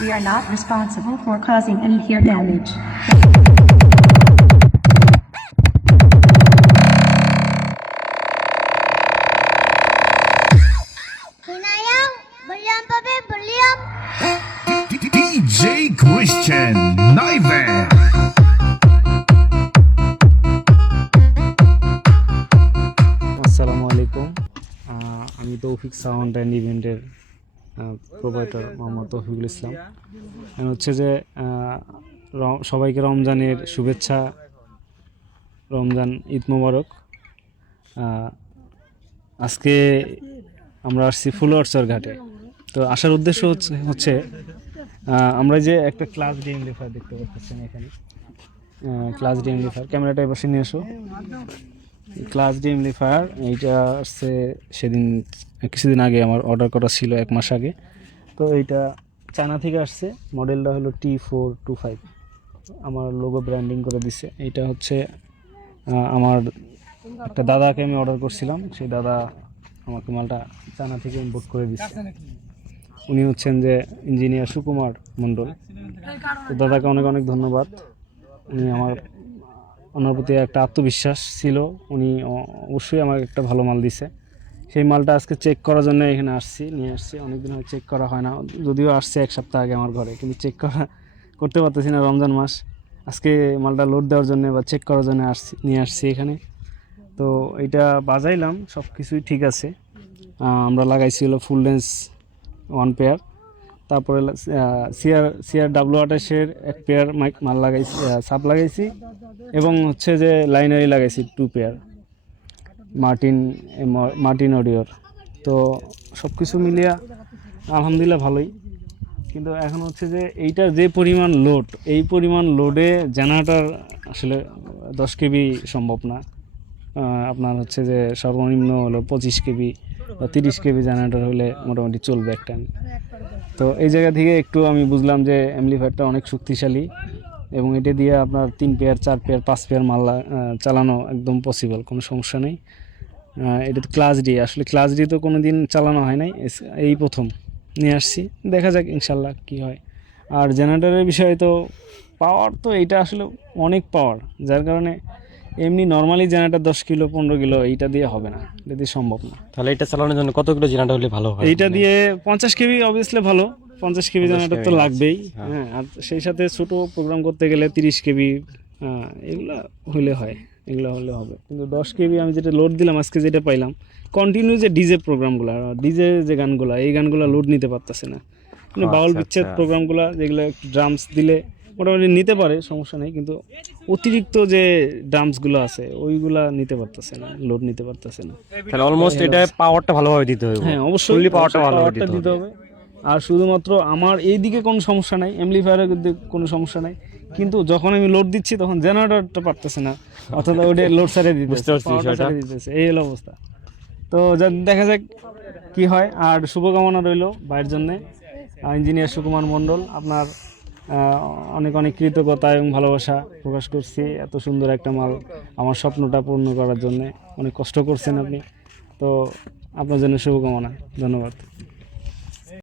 We are not responsible for causing any ear damage. Hinayang, balian pape, balian. DJ Christian Naive. আসসালামু আলাইকুম। আমি তৌফিক sound and ইভেন্টের provider Mohammad Taufiqul ইসলাম। হচ্ছে যে সবাইকে রমজানের শুভেচ্ছা, রমজান ঈদ মোবারক। আজকে আমরা আসছি ফুলওয়ারচর ঘাটে। তো আসার উদ্দেশ্য হচ্ছে আমরা যে একটা ক্লাস ডি এমপ্লিফায়ার দেখতে পাচ্ছেন এখানে, ক্লাস ডি এমপ্লিফায়ার, ক্যামেরাটা এবার নিয়ে এসো। ক্লাস ডি এমপ্লিফায়ার এইটা আসছে সেদিন কিছুদিন আগে আমার অর্ডার করা ছিল, 1 মাস আগে। তো এইটা চায়না থেকে আসছে, মডেলটা হলো T425, আমার লোগো ব্র্যান্ডিং করে দিছে। এইটা হচ্ছে আমার একটা দাদাকে আমি অর্ডার করছিলাম, সেই দাদা আমাকে মালটা চায়না থেকে ইম্পোর্ট করে দিচ্ছে। উনি হচ্ছেন যে ইঞ্জিনিয়ার সুকুমার মণ্ডল। তো দাদাকে অনেক অনেক ধন্যবাদ। উনি ওনার প্রতি একটা আত্মবিশ্বাস ছিল, উনি অবশ্যই আমাকে একটা ভালো মাল দিছে। সেই মালটা আজকে চেক করার জন্য এখানে নিয়ে আসছি। অনেকদিন হয় চেক করা হয় না, যদিও আসছে 1 সপ্তাহ আগে আমার ঘরে, কিন্তু চেক করতে পারতেছি না রমজান মাস। আজকে মালটা লোড দেওয়ার জন্য বা চেক করার জন্য নিয়ে আসছি এখানে। তো এটা বাজাইলাম, সব কিছুই ঠিক আছে। আমরা লাগাইছি হলো ফুল রেঞ্জ 1 পেয়ার, তারপরে CR28-এর 1 পেয়ার মাল লাগাইছি, সাপ লাগাইছি, এবং হচ্ছে যে লাইনারি লাগাইছি 2 পেয়ার মার্টিন অডিওর। তো সব কিছু মিলিয়ে আলহামদুলিল্লাহ ভালোই। কিন্তু এখন হচ্ছে যে এইটার যে পরিমাণ লোড, এই পরিমাণ লোডে জেনারেটর আসলে 10 কেবি সম্ভব না। আপনার হচ্ছে যে সর্বনিম্ন হলো 25 কেবি বা 30 কেবি জেনারেটর হলে মোটামুটি চলবে এক টাইম। তো এই জায়গা থেকে একটু আমি বুঝলাম যে অ্যাম্পলিফায়ারটা অনেক শক্তিশালী, এবং এটা দিয়ে আপনার 3 পেয়ার 4 পেয়ার 5 পেয়ার মাল চালানো একদম পসিবল, কোনো সমস্যা নেই। এটা তো ক্লাস ডি, আসলে ক্লাস ডি তো কোনো দিন চালানো হয় নাই, এই প্রথম নিয়ে আসছি। দেখা যাক ইনশাল্লাহ কি হয়। আর জেনারেটরের বিষয়ে তো পাওয়ার তো এইটা আসলে অনেক পাওয়ার, যার কারণে এমনি নর্মালি জেনারেটর 10 কিলো 15 কিলো এইটা দিয়ে হবে না, এটা দিয়ে সম্ভব না। তাহলে এটা চালানোর জন্য কত কিলো জেনারেটর হলে ভালো হয়? এইটা দিয়ে 50 কেবি অবভিয়াসলি ভালো, 50 কেবি জেনারেটর তো লাগবেই। হ্যাঁ, আর সেই সাথে ছোটো প্রোগ্রাম করতে গেলে 30 কেবি এগুলো হলে হয়, এগুলো হলে হবে। কিন্তু 10 কেবি আমি যেটা লোড দিলাম আজকে, যেটা পাইলাম কন্টিনিউ, যে ডিজে প্রোগ্রামগুলো, ডিজে যে গানগুলো, এই গানগুলো লোড নিতে পারতেছে না। মানে বাউল বিচ্ছেদ প্রোগ্রামগুলো যেগুলো ড্রামস দিলে মোটামুটি নিতে পারে, সমস্যা নেই, কিন্তু অতিরিক্ত যে ড্রামসগুলো আছে ওইগুলা নিতে পারতেছে না, লোড নিতে পারতেছে না। তাহলে অলমোস্ট এটা পাওয়ারটা ভালোভাবে দিতে হবে। হ্যাঁ, অবশ্যই পাওয়ারটা ভালোভাবে দিতে দিতে হবে। আর শুধুমাত্র আমার এই দিকে কোনো সমস্যা নাই, অ্যাম্পলিফায়ারের কোনো সমস্যা নাই, কিন্তু যখন আমি লোড দিচ্ছি তখন জেনারেটরটা পারতেছে না, অর্থাৎ ওটা লোড সারিয়ে দিতেছে, এই হলো অবস্থা। তো দেখা যাক কি হয়। আর শুভকামনা রইল ভাইয়ের জন্যে, ইঞ্জিনিয়ার সুকুমার মণ্ডল, আপনার অনেক অনেক কৃতজ্ঞতা এবং ভালোবাসা প্রকাশ করছি। এত সুন্দর একটা মাল আমার স্বপ্নটা পূর্ণ করার জন্যে অনেক কষ্ট করছেন আপনি। তো আপনার জন্য শুভকামনা, ধন্যবাদ।